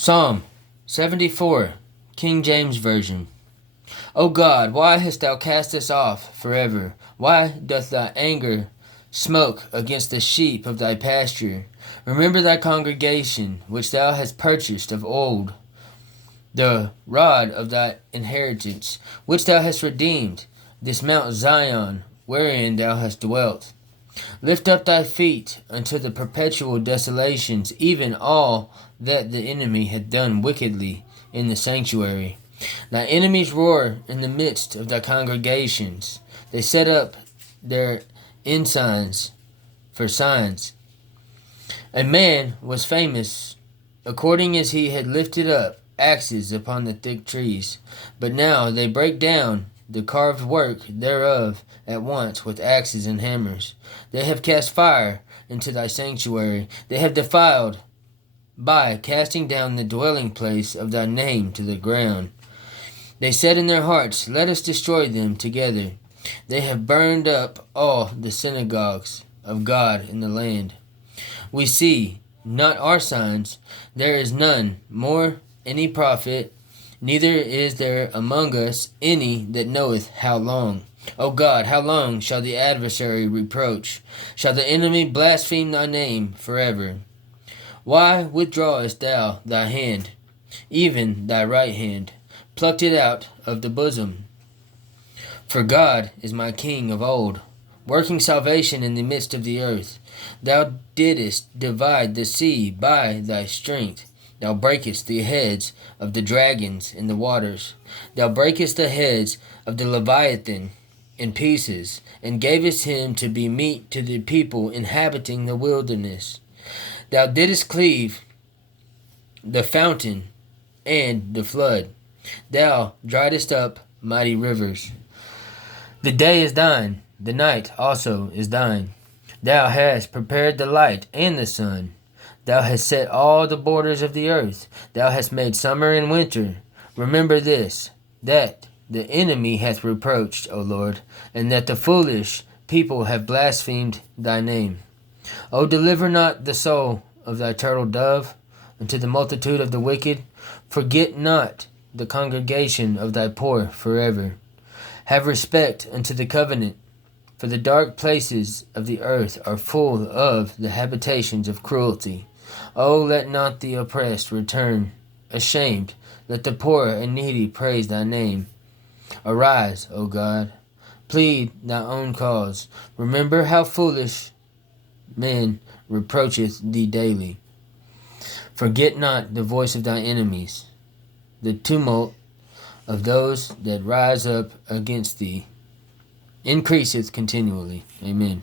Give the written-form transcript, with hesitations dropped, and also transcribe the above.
Psalm 74, King James Version. O God, why hast thou cast us off forever? Why doth thy anger smoke against the sheep of thy pasture? Remember thy congregation, which thou hast purchased of old, the rod of thy inheritance, which thou hast redeemed, this Mount Zion, wherein thou hast dwelt. Lift up thy feet unto the perpetual desolations, even all that the enemy hath done wickedly in the sanctuary. Thy enemies roar in the midst of thy congregations. They set up their ensigns for signs. A man was famous according as he had lifted up axes upon the thick trees. But now they break down the carved work thereof at once with axes and hammers. They have cast fire into thy sanctuary. They have defiled by casting down the dwelling place of thy name to the ground. They said in their hearts, let us destroy them together. They have burned up all the synagogues of God in the land. We see not our signs. There is none more any prophet, neither is there among us any that knoweth how long. O God, how long shall the adversary reproach? Shall the enemy blaspheme thy name forever? Why withdrawest thou thy hand, even thy right hand, plucked it out of the bosom? For God is my King of old, working salvation in the midst of the earth. Thou didst divide the sea by thy strength. Thou breakest the heads of the dragons in the waters. Thou breakest the heads of the Leviathan in pieces, and gavest him to be meat to the people inhabiting the wilderness. Thou didst cleave the fountain and the flood. Thou driedest up mighty rivers. The day is thine, the night also is thine. Thou hast prepared the light and the sun. Thou hast set all the borders of the earth. Thou hast made summer and winter. Remember this, that the enemy hath reproached, O Lord, and that the foolish people have blasphemed thy name. O deliver not the soul of thy turtle dove unto the multitude of the wicked. Forget not the congregation of thy poor forever. Have respect unto the covenant, for the dark places of the earth are full of the habitations of cruelty. O let not the oppressed return ashamed. Let the poor and needy praise thy name. Arise, O God, plead thy own cause. Remember how foolish men reproacheth thee daily. Forget not the voice of thy enemies, the tumult of those that rise up against thee increaseth continually. Amen.